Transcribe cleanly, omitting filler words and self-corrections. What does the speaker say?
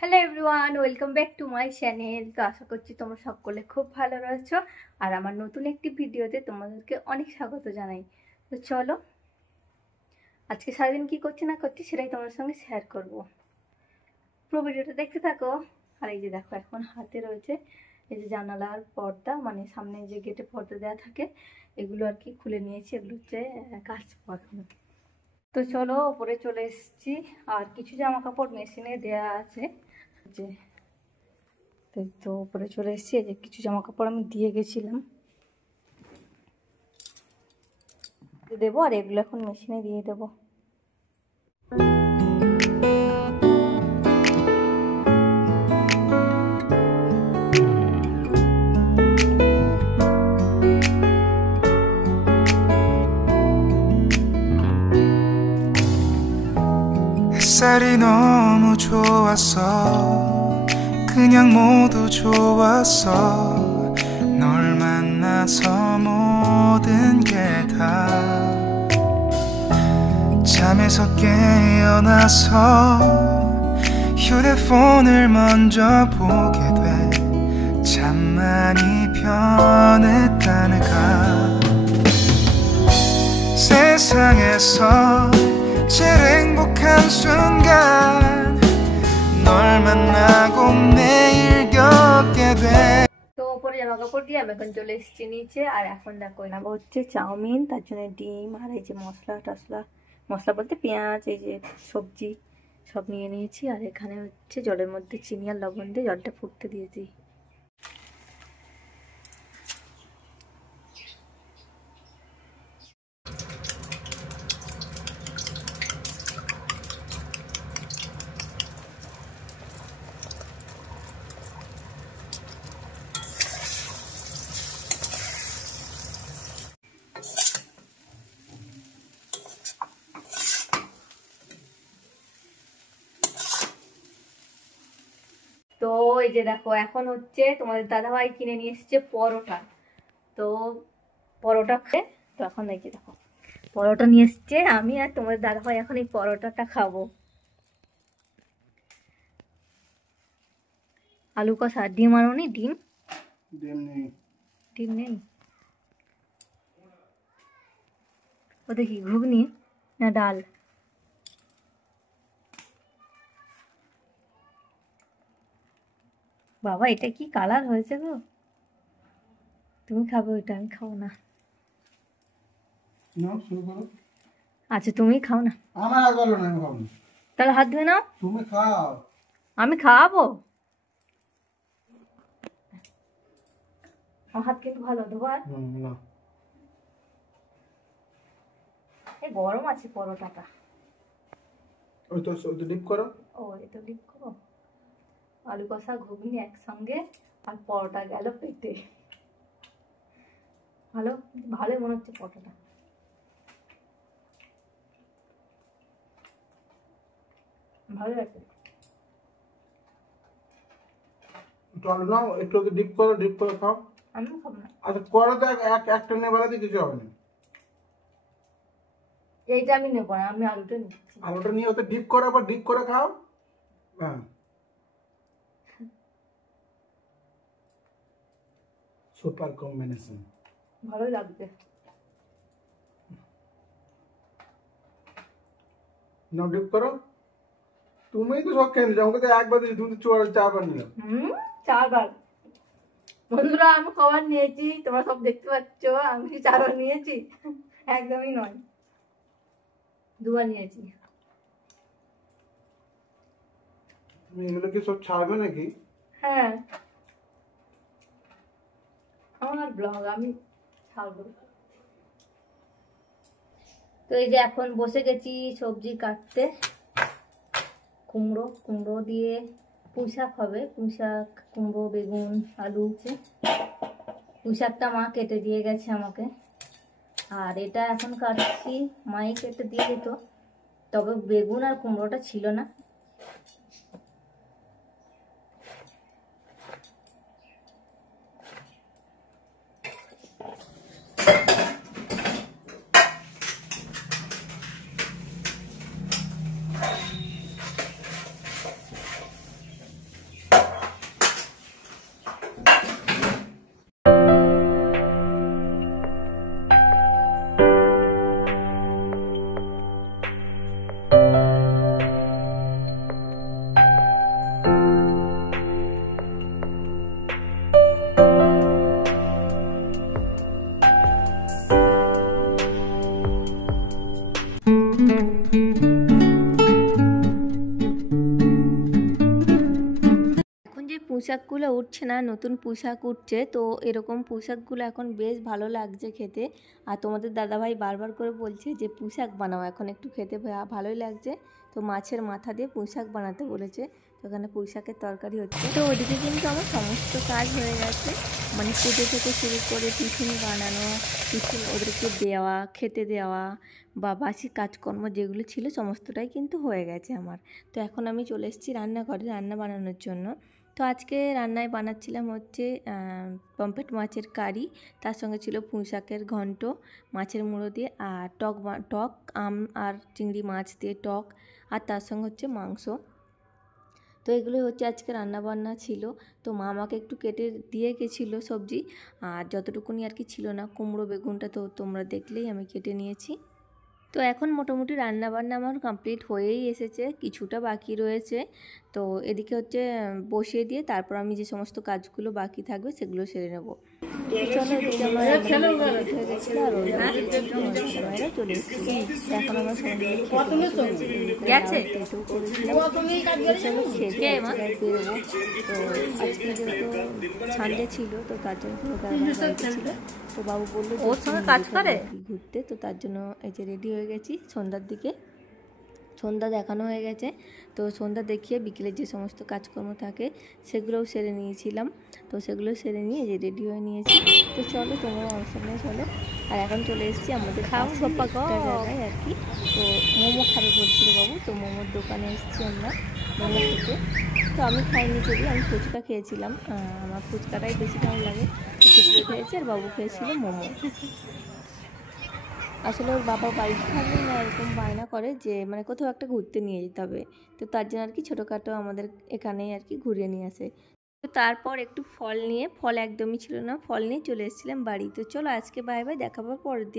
Hello everyone, welcome back to my channel. তো আশা করছি তোমরা সকলে খুব ভালো রয়েছো আর আমার নতুন একটি ভিডিওতে তোমাদেরকে অনেক স্বাগত জানাই। তো চলো আজকে সারাদিন কি করছি না করছি সেটাই তোমার সঙ্গে শেয়ার করব। পুরো ভিডিওটা দেখতে থাকো। আর এই যে দেখো, এখন হাতে রয়েছে এই যে জানালার পর্দা, মানে সামনে যে গেটে পর্দা দেওয়া থাকে, এগুলো আর কি খুলে নিয়েছি। এগুলো হচ্ছে কাজ পড়ানো। তো চলো ওপরে চলে এসেছি, আর কিছু জামা কাপড় মেশিনে দেয়া আছে যে, তো উপরে চলে এসেছি। এই যে কিছু জামা কাপড় আমি দিয়ে গেছিলাম দেবো, আর এগুলো এখন মেশিনে দিয়ে দেবো। 햇살이 너무 좋았어. 그냥 모두 좋았어. 널 만나서 모든 게 다 잠에서 깨어나서 휴대폰을 먼저 보게 돼. 참 많이 변했다니까. 세상에서 제일 행복한 순간 널 만나고 매일 겪게 돼. তো উপরে জামা কাপড় দিয়ে আমি এখন চলে এসেছি নিচে, আর এখন দেখো নেবো হচ্ছে চাউমিন, তার জন্য ডিম আর এই যে মশলা বলতে পেঁয়াজ, এই যে সবজি সব নিয়ে নিয়েছি। আর এখানে হচ্ছে জলের মধ্যে চিনি আর লবণ দিয়ে জলটা ফুটতে দিয়েছি। তো এই যে দেখো, এখন হচ্ছে তোমাদের দাদাভাই কিনে নিয়ে এসেছে পরোটা। তো পরোটা খেয়ে, তো এখন এই যে দেখো পরোটা নিয়ে এসছে, আমি আর তোমাদের দাদাভাই এখন এই পরোটাটা খাবো। আলু কষা, ডিম আনোনি? ডিম নেই। ও দেখি ঘুগনি না ডাল? বাবা, এটা কি কালার হয়েছে গো! তুমি খাবে ওইটা, আমি খাবো না। আচ্ছা তুমি খাও না। আমার হাত ভালো না, আমি খাবো না। তাহলে হাত ধুয়ে নাও। তুমি খাও। আমি খাওয়াবো? আমার হাত কিন্তু ভালো, ধোয়ার। না, এই গরম আছে পরোটাটা। ওই তো ডিপ করো। ও এই তো ডিপ করো। আলু কষা ঘুগনি একসঙ্গে আর পরোটা গেল পেটে। ভালো মনে হচ্ছে পরোটাটা। ভালো লাগছে। একটু আলু নাও, একটু ডিপ করে খাও। আমি খাবো না। আচ্ছা করো তো, একটা নেবালাতে কিছু হবে না। এইটা আমি নেবো না, আমি আলুটা নিচ্ছি। আলুটা নিয়ে ওতে ডিপ করো, আবার ডিপ করে খাও। হ্যাঁ, সুপার কম্বিনেশন। ভালোই লাগবে। নাও ডিপ করো। তুমি তো সব খেয়ে নিলে, আমাকে তো একবার দিয়েছি, তুমি তো 4বার নিলে। 4বার? বন্ধুরা, আমি কবার নিয়েছি তোমরা সব দেখতে পাচ্ছ। আমি 4বার নিয়েছি? একদমই নয়, 2বার নিয়েছি। তুমি এগুলো কি সব ছাড়বে নাকি? হ্যাঁ, আমার ব্লগ, আমি ছাড়বো। তো এই যে এখন বসে গেছি সবজি কাটতে। কুমড়ো দিয়ে পুঁই শাক হবে। পুঁই শাক, কুমড়ো, বেগুন, আলু। পুঁই শাকটা মা কেটে দিয়ে গেছে আমাকে, আর এটা এখন কাটছি। মাই কেটে দিয়ে দিত, তবে বেগুন আর কুমড়োটা ছিল না। পোশাকগুলো উঠছে না, নতুন পোশাক উঠছে। তো এরকম পোশাকগুলো এখন বেশ ভালো লাগছে খেতে। আর তোমাদের দাদাভাই বারবার করে বলছে যে পোশাক বানাও, এখন একটু খেতে ভালোই লাগছে। তো মাছের মাথা দিয়ে পোশাক বানাতে বলেছে। তো ওখানে পোশাকের তরকারি হচ্ছে। তো ওদিকে কিন্তু আমার সমস্ত কাজ হয়ে গেছে, মানে পুজো থেকে শুরু করে টিফিন বানানো, টিফিন ওদেরকে দেওয়া, খেতে দেওয়া বা বাসি কাজকর্ম যেগুলো ছিল সমস্তটাই কিন্তু হয়ে গেছে আমার। তো এখন আমি চলে এসেছি রান্নাঘরে রান্না বানানোর জন্য। তো আজকে রান্নায় বানাচ্ছিলাম হচ্ছে পমফ্রেট মাছের কারি, তার সঙ্গে ছিল পুঁই শাকের ঘন্ট মাছের মুড়ো দিয়ে, আর টক আম আর চিংড়ি মাছ দিয়ে টক, আর তার সঙ্গে হচ্ছে মাংস। তো এগুলোই হচ্ছে আজকে রান্নাবান্না ছিল। তো মা আমাকে একটু কেটে দিয়ে গেছিলো সবজি, আর যতটুকুনি আর কি ছিল না, কুমড়ো বেগুনটা তো তোমরা দেখলেই আমি কেটে নিয়েছি। তো এখন মোটামুটি রান্নাবান্না আমার কমপ্লিট হয়েই এসেছে, কিছুটা বাকি রয়েছে। তো এদিকে হচ্ছে বসিয়ে দিয়ে তারপর আমি যে সমস্ত কাজগুলো বাকি থাকবে সেগুলো সেরে নেব। তো চলো, এদিকে আমার হয়ে গেছিলো আর ওই সময়রা চলে এসেছিলো। এখন আমার গেছে চলো খেতে বেরোবো। তো আজকে যেহেতু সানডে ছিল, তো তার জন্য ছিল। তো বাবু বললো ওর সঙ্গে কাজ করে ঘুরতে, তো তার জন্য এই যে রেডি হয়ে গেছি। সন্ধ্যার দিকে সন্ধ্যা দেখানো হয়ে গেছে। তো সন্ধ্যা দেখিয়ে বিকেলের যে সমস্ত কাজকর্ম থাকে সেগুলোও সেরে নিয়েছিলাম। তো সেগুলো সেরে নিয়ে যে রেডি হয়ে নিয়েছি। তো চলো তোমরা আমার সঙ্গে চলো। আর এখন চলে এসেছি আমাদের জায়গায় আর কি। তো মোমো খাবে বলছিল বাবু, তো মোমোর দোকানে এসেছি আমরা মোমো খেতে। তো আমি খাইনি, যদি আমি ফুচকা খেয়েছিলাম, আমার ফুচকাটাই বেশি ভালো লাগে। ফুচকা খেয়েছি আর বাবু খেয়েছিল মোমো। আসলে ওর বাবা বাড়িতে থাকলে না এরকম বায়না করে যে মানে কোথাও একটা ঘুরতে নিয়ে যেতে হবে। তো তার জন্য আর কি ছোটোখাটো আমাদের এখানেই আর কি ঘুরিয়ে নিয়ে আসে। তো তারপর একটু ফল একদমই ছিল না, ফল নিয়ে চলে এসেছিলাম বাড়ি। তো চলো আজকে বাই বাই, দেখাবার পরের দিন।